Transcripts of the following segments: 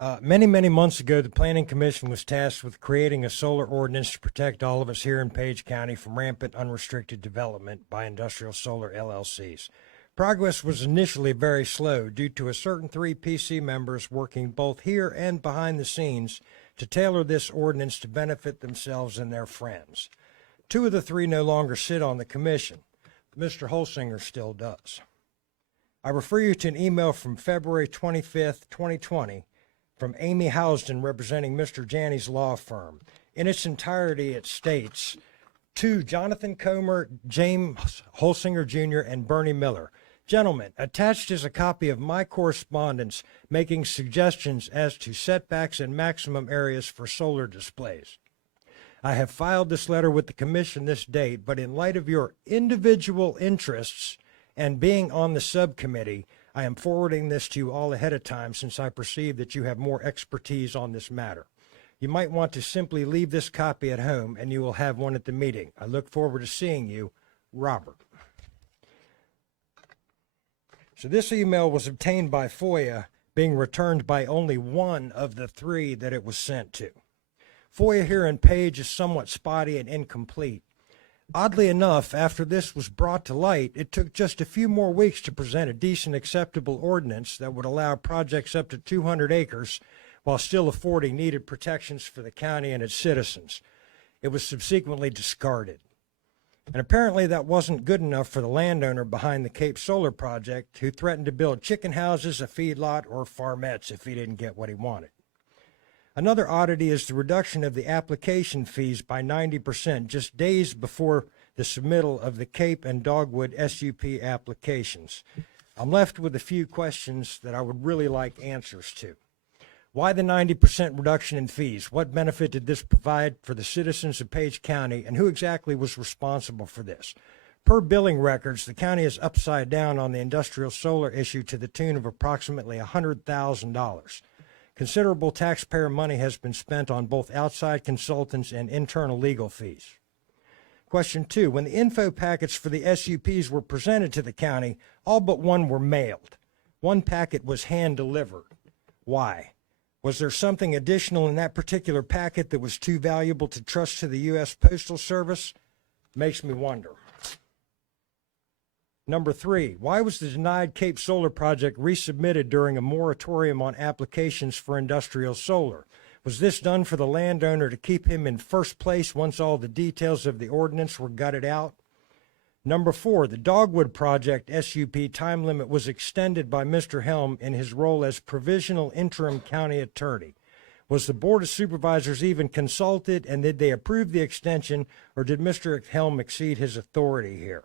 Many months ago, the Planning Commission was tasked with creating a solar ordinance to protect all of us here in Page County from rampant unrestricted development by industrial solar LLCs. Progress was initially very slow due to a certain 3 PC members working both here and behind the scenes to tailor this ordinance to benefit themselves and their friends. 2 of the 3 no longer sit on the commission. Mr. Holsinger still does. I refer you to an email from February 25th, 2020, from Amy Housden representing Mr. Janney's law firm. In its entirety, it states, to Jonathan Comer, James Holsinger Jr., and Bernie Miller. Gentlemen, attached is a copy of my correspondence making suggestions as to setbacks and maximum areas for solar displays. I have filed this letter with the Commission this date, but in light of your individual interests and being on the subcommittee, I am forwarding this to you all ahead of time since I perceive that you have more expertise on this matter. You might want to simply leave this copy at home and you will have one at the meeting. I look forward to seeing you, Robert. So this email was obtained by FOIA, being returned by only 1 of the 3 that it was sent to. FOIA here in Page is somewhat spotty and incomplete. Oddly enough, after this was brought to light, it took just a few more weeks to present a decent, acceptable ordinance that would allow projects up to 200 acres while still affording needed protections for the county and its citizens. It was subsequently discarded. And apparently that wasn't good enough for the landowner behind the Cape Solar project, who threatened to build chicken houses, a feedlot, or farmettes if he didn't get what he wanted. Another oddity is the reduction of the application fees by 90% just days before the submittal of the Cape and Dogwood SUP applications. I'm left with a few questions that I would really like answers to. Why the 90% reduction in fees? What benefit did this provide for the citizens of Page County, and who exactly was responsible for this? Per billing records, the county is upside down on the industrial solar issue to the tune of approximately $100,000. Considerable taxpayer money has been spent on both outside consultants and internal legal fees. Question 2, when the info packets for the SUPs were presented to the county, all but 1 were mailed. 1 packet was hand-delivered. Why? Was there something additional in that particular packet that was too valuable to trust to the U.S. Postal Service? Makes me wonder. Number 3, why was the denied Cape Solar project resubmitted during a moratorium on applications for industrial solar? Was this done for the landowner to keep him in first place once all the details of the ordinance were gutted out? Number 4, the Dogwood project SUP time limit was extended by Mr. Helm in his role as provisional interim county attorney. Was the Board of Supervisors even consulted, and did they approve the extension, or did Mr. Helm exceed his authority here?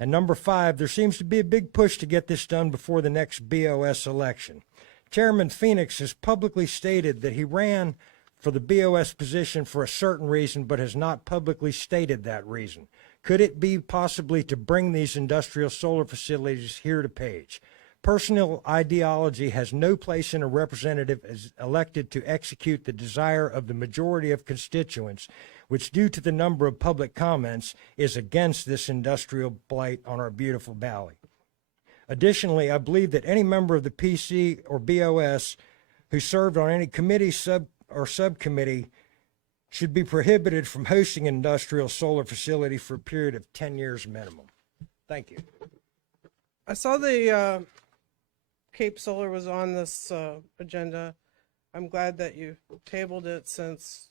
And number 5, there seems to be a big push to get this done before the next BOS election. Chairman Phoenix has publicly stated that he ran for the BOS position for a certain reason, but has not publicly stated that reason. Could it be possibly to bring these industrial solar facilities here to Page? Personal ideology has no place in a representative as elected to execute the desire of the majority of constituents, which, due to the number of public comments, is against this industrial blight on our beautiful valley. Additionally, I believe that any member of the PC or BOS who served on any committee or subcommittee should be prohibited from hosting an industrial solar facility for a period of 10 years minimum. Thank you. I saw the Cape Solar was on this agenda. I'm glad that you tabled it since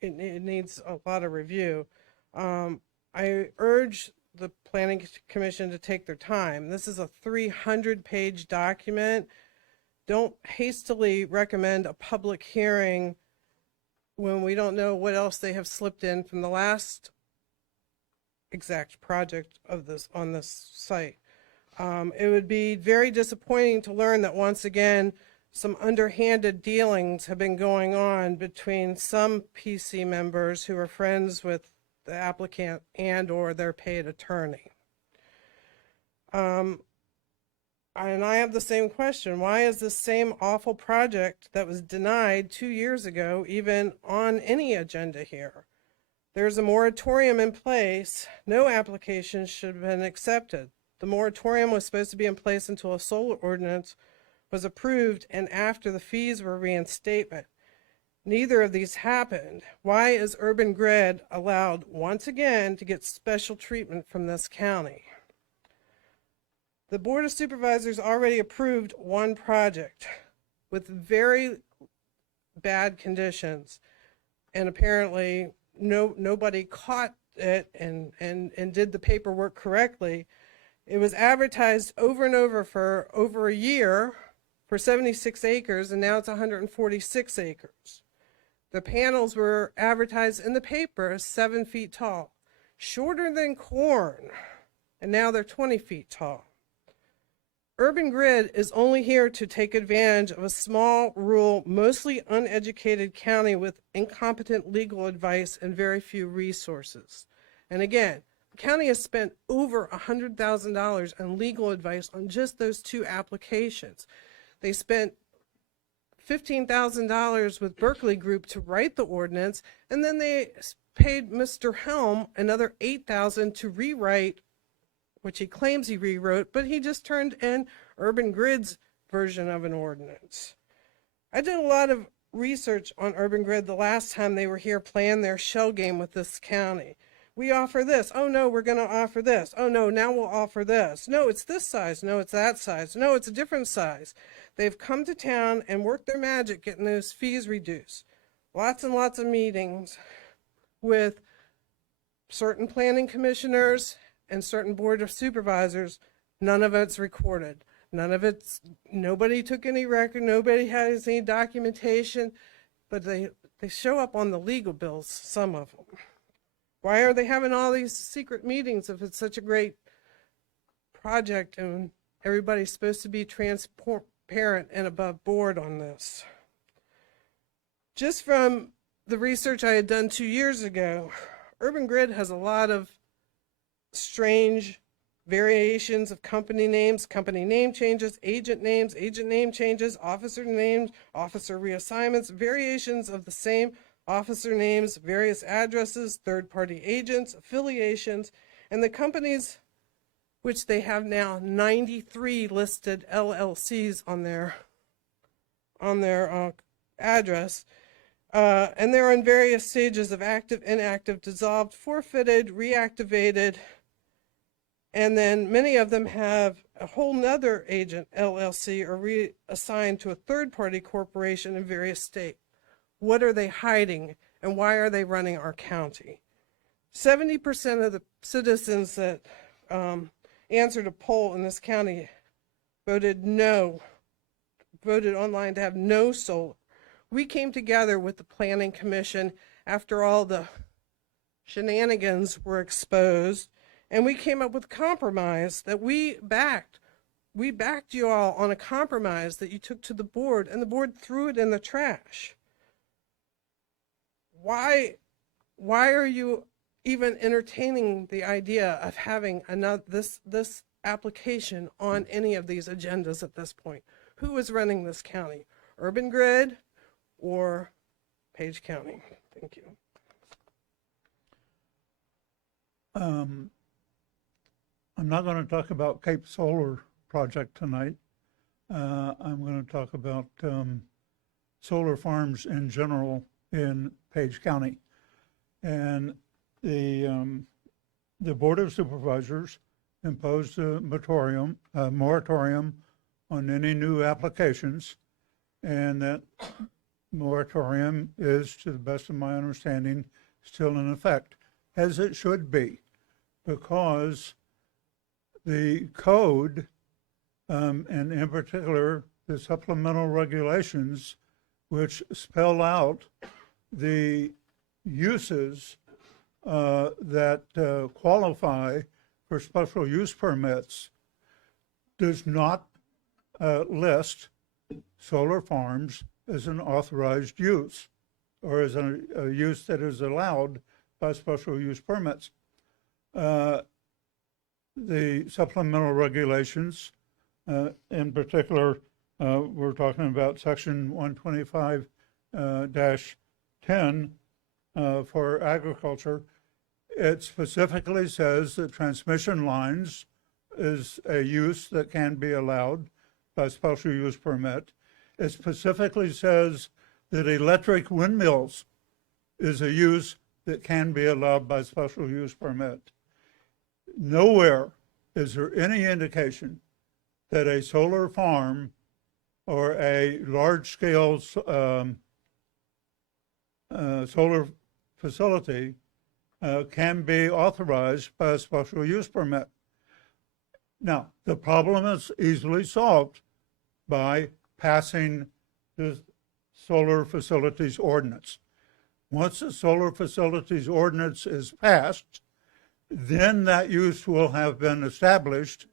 it needs a lot of review. I urge the Planning Commission to take their time. This is a 300-page document. Don't hastily recommend a public hearing when we don't know what else they have slipped in from the last exact project of this on this site. It would be very disappointing to learn that once again some underhanded dealings have been going on between some PC members who are friends with the applicant and or their paid attorney. And I have the same question. Why is this same awful project that was denied 2 years ago even on any agenda here? There's a moratorium in place. No applications should have been accepted. The moratorium was supposed to be in place until a solar ordinance was approved and after the fees were reinstatement. Neither of these happened. Why is Urban Grid allowed once again to get special treatment from this county? The Board of Supervisors already approved one project with very bad conditions, and apparently nobody caught it and did the paperwork correctly. It was advertised over and over for over a year for 76 acres, and now it's 146 acres. The panels were advertised in the paper as 7 feet tall, shorter than corn, and now they're 20 feet tall. Urban Grid is only here to take advantage of a small, rural, mostly uneducated county with incompetent legal advice and very few resources. And again, the county has spent over $100,000 on legal advice on just those 2 applications. They spent $15,000 with Berkeley Group to write the ordinance, and then they paid Mr. Helm another $8,000 to rewrite, which he claims he rewrote, but he just turned in Urban Grid's version of an ordinance. I did a lot of research on Urban Grid the last time they were here playing their shell game with this county. We offer this. Oh no, we're going to offer this. Oh no, now we'll offer this. No, it's this size. No, it's that size. No, it's a different size. They've come to town and worked their magic getting those fees reduced. Lots and lots of meetings with certain planning commissioners and certain board of supervisors. None of it's recorded. Nobody took any record. Nobody has any documentation, but they show up on the legal bills, some of them. Why are they having all these secret meetings if it's such a great project and everybody's supposed to be transparent and above board on this? Just from the research I had done 2 years ago, Urban Grid has a lot of strange variations of company names, company name changes, agent name changes, officer names, officer reassignments, variations of the same officer names, various addresses, third-party agents, affiliations, and the companies, which they have now 93 listed LLCs on their address, and they're in various stages of active, inactive, dissolved, forfeited, reactivated, and then many of them have a whole nother agent LLC or reassigned to a third-party corporation in various states. What are they hiding, and why are they running our county? 70% of the citizens that answered a poll in this county voted no, voted online to have no solar. We came together with the Planning Commission after all the shenanigans were exposed, and we came up with a compromise that we backed. We backed you all on a compromise that you took to the board, and the board threw it in the trash. Why are you even entertaining the idea of having this application on any of these agendas at this point? Who is running this county? Urban Grid or Page County? Thank you. I'm not going to talk about Cape Solar project tonight. I'm going to talk about solar farms in general in Page County. And the Board of Supervisors imposed a moratorium on any new applications, and that moratorium is, to the best of my understanding, still in effect, as it should be, because the code, and in particular the supplemental regulations, which spell out the uses that qualify for special use permits, does not list solar farms as an authorized use or as a use that is allowed by special use permits. The supplemental regulations, in particular, we're talking about section 125-10 for agriculture. It specifically says that transmission lines is a use that can be allowed. by special use permit. It specifically says that electric windmills is a use that can be allowed by special use permit. Nowhere is there any indication that a solar farm or a large-scale solar facility can be authorized by a special use permit. Now, the problem is easily solved by passing the solar facilities ordinance. Once the solar facilities ordinance is passed, then that use will have been established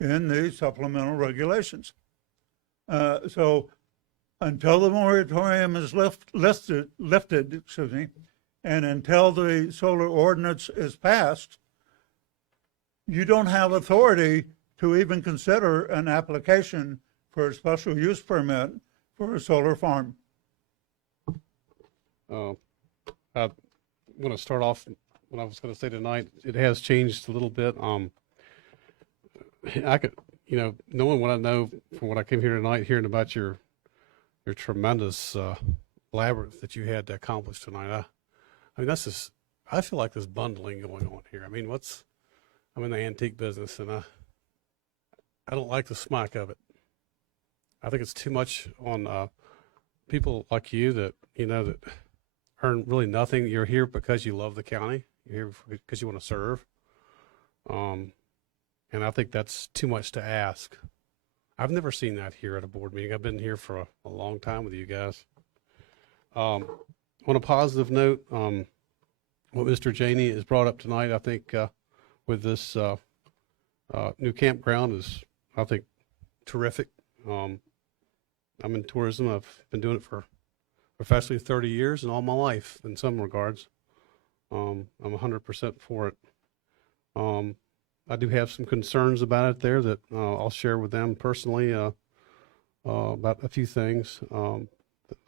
in the supplemental regulations. So until the moratorium is lifted, and until the solar ordinance is passed, you don't have authority to even consider an application for a special use permit for a solar farm. I want to start off what I was going to say tonight. It has changed a little bit. I could, knowing what I know from what I came here tonight, hearing about your tremendous labyrinth that you had to accomplish tonight. I mean, that's just, I feel like there's bundling going on here. I mean, I'm in the antique business, and I don't like the smack of it. I think it's too much on people like you that, that earn really nothing. You're here because you love the county. You're here because you want to serve. And I think that's too much to ask. I've never seen that here at a board meeting. I've been here for a long time with you guys. On a positive note, what Mr. Janey has brought up tonight, I think with this new campground is, I think, terrific. I'm in tourism. I've been doing it for professionally 30 years and all my life in some regards. I'm 100% for it. I do have some concerns about it there that I'll share with them personally about a few things that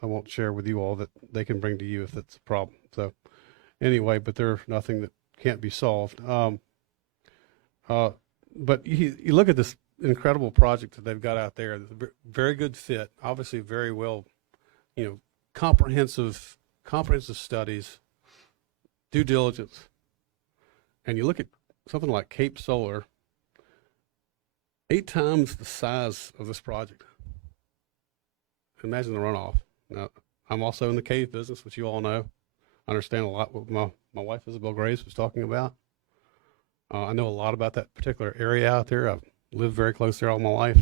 I won't share with you all that they can bring to you if that's a problem. So anyway, but they're nothing that can't be solved. But you look at this incredible project that they've got out there. Very good fit, obviously very well, comprehensive studies, due diligence. And you look at something like Cape Solar, 8 times the size of this project. Imagine the runoff. Now, I'm also in the cave business, which you all know. I understand a lot what my wife Isabel Graves was talking about. I know a lot about that particular area out there. I've lived very close there all my life.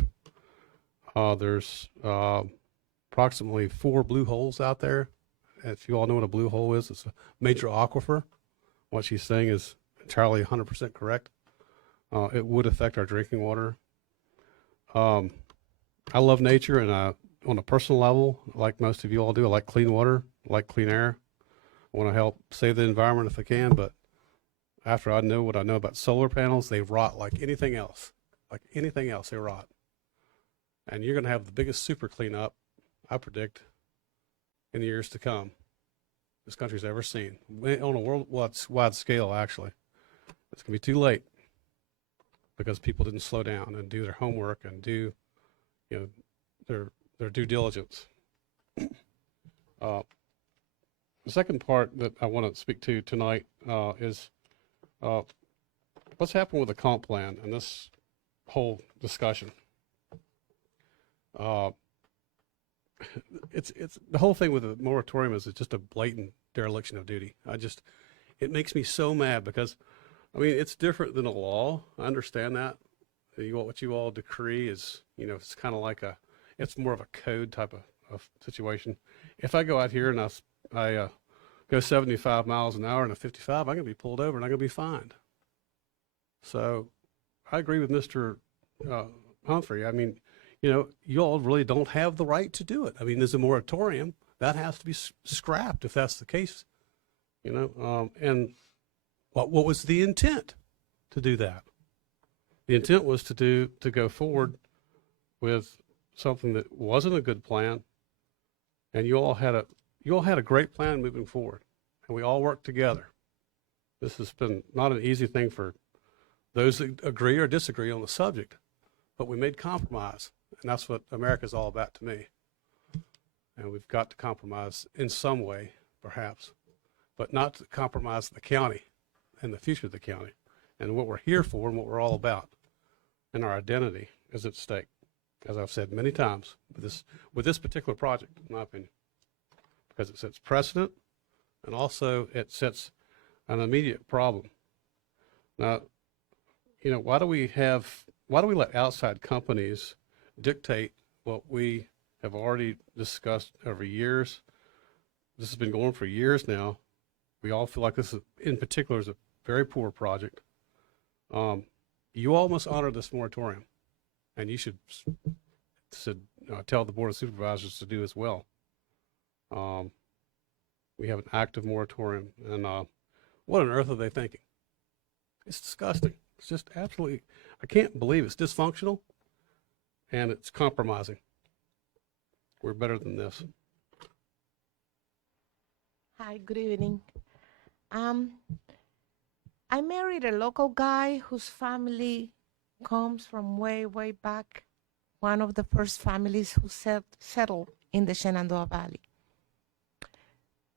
There's approximately 4 blue holes out there. If you all know what a blue hole is, it's a major aquifer. What she's saying is entirely 100% correct. It would affect our drinking water. I love nature, and on a personal level, like most of you all do, I like clean water, I like clean air. I want to help save the environment if I can, but after I know what I know about solar panels, they rot like anything else. Like anything else, they rot. And you're going to have the biggest super cleanup, I predict, in the years to come this country's ever seen. On a worldwide scale, actually. It's going to be too late because people didn't slow down and do their homework and do, their due diligence. The second part that I want to speak to tonight is what's happened with the comp plan and this whole discussion. It's the whole thing with the moratorium is just a blatant dereliction of duty. It makes me so mad because, it's different than a law. I understand that. What you all decree is, it's kind of like it's more of a code type of situation. If I go out here and I go 75 miles an hour in a 55, I'm going to be pulled over and I'm going to be fined. So I agree with Mr. Humphrey. You all really don't have the right to do it. There's a moratorium that has to be scrapped if that's the case, and what was the intent to do that? The intent was to go forward with something that wasn't a good plan, and you all had a great plan moving forward, and we all worked together. This has been not an easy thing for those that agree or disagree on the subject, but we made compromise. And that's what America's all about to me. And we've got to compromise in some way, perhaps, but not to compromise the county and the future of the county and what we're here for and what we're all about. And our identity is at stake, as I've said many times with this particular project, in my opinion, because it sets precedent and also it sets an immediate problem. Now, you know, why do we let outside companies dictate what we have already discussed over years? This has been going for years now. We all feel like this is, in particular, is a very poor project. You all must honor this moratorium, and you should tell the Board of Supervisors to do as well. We have an active moratorium, and what on earth are they thinking? It's disgusting. It's just absolutely, I can't believe it's dysfunctional, and it's compromising. We're better than this. Hi, good evening. I married a local guy whose family comes from way, way back, one of the first families who settled in the Shenandoah Valley.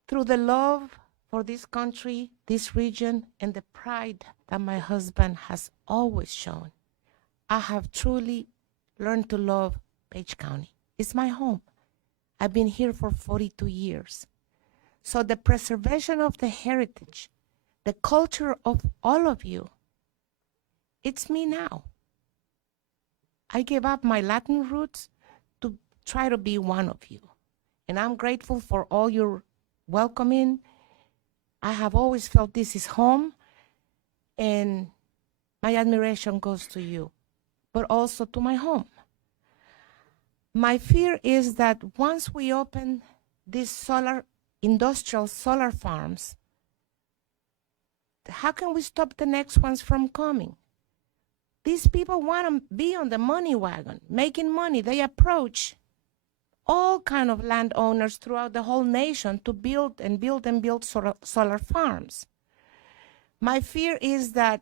Through the love for this country, this region, and the pride that my husband has always shown, I have truly learned to love Page County. It's my home. I've been here for 42 years. So the preservation of the heritage, the culture of all of you, it's me now. I gave up my Latin roots to try to be one of you. And I'm grateful for all your welcoming. I have always felt this is home, and my admiration goes to you, but also to my home. My fear is that once we open these industrial solar farms, how can we stop the next ones from coming? These people want to be on the money wagon, making money. They approach all kind of landowners throughout the whole nation to build and build and build solar farms. My fear is that,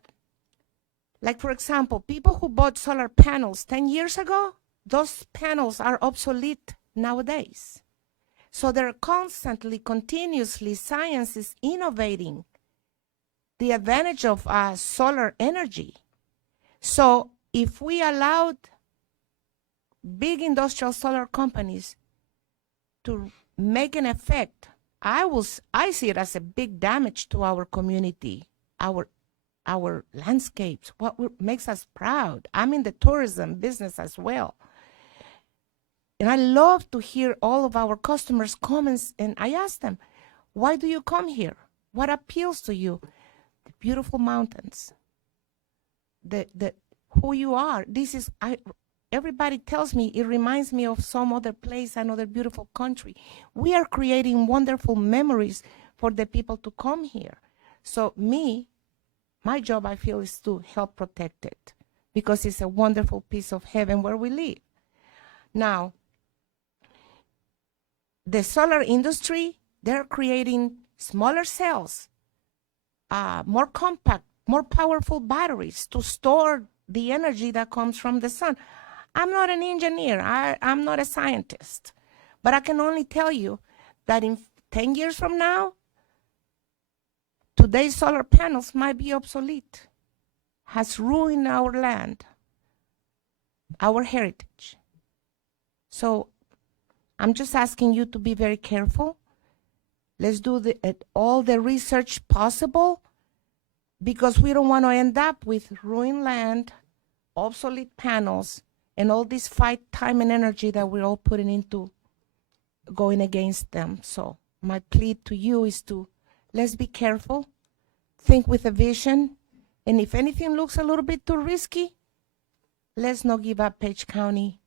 like for example, people who bought solar panels 10 years ago, those panels are obsolete nowadays. So they're constantly, continuously, science is innovating the advantage of solar energy. So if we allowed big industrial solar companies to make an effect, I see it as a big damage to our community, our landscapes, what makes us proud. I'm in the tourism business as well. And I love to hear all of our customers' comments, and I ask them, why do you come here? What appeals to you? The beautiful mountains, who you are. Everybody tells me it reminds me of some other place, another beautiful country. We are creating wonderful memories for the people to come here. So my job, I feel, is to help protect it because it's a wonderful piece of heaven where we live. Now, the solar industry, they're creating smaller cells, more compact, more powerful batteries to store the energy that comes from the sun. I'm not an engineer. I'm not a scientist. But I can only tell you that in 10 years from now, today's solar panels might be obsolete, has ruined our land, our heritage. So I'm just asking you to be very careful. Let's do all the research possible, because we don't want to end up with ruined land, obsolete panels, and all this fight, time, and energy that we're all putting into going against them. So my plea to you is let's be careful, think with a vision, and if anything looks a little bit too risky, let's not give up Page County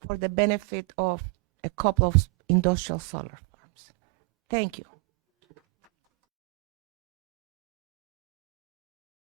for the benefit of a couple of industrial solar farms. Thank you.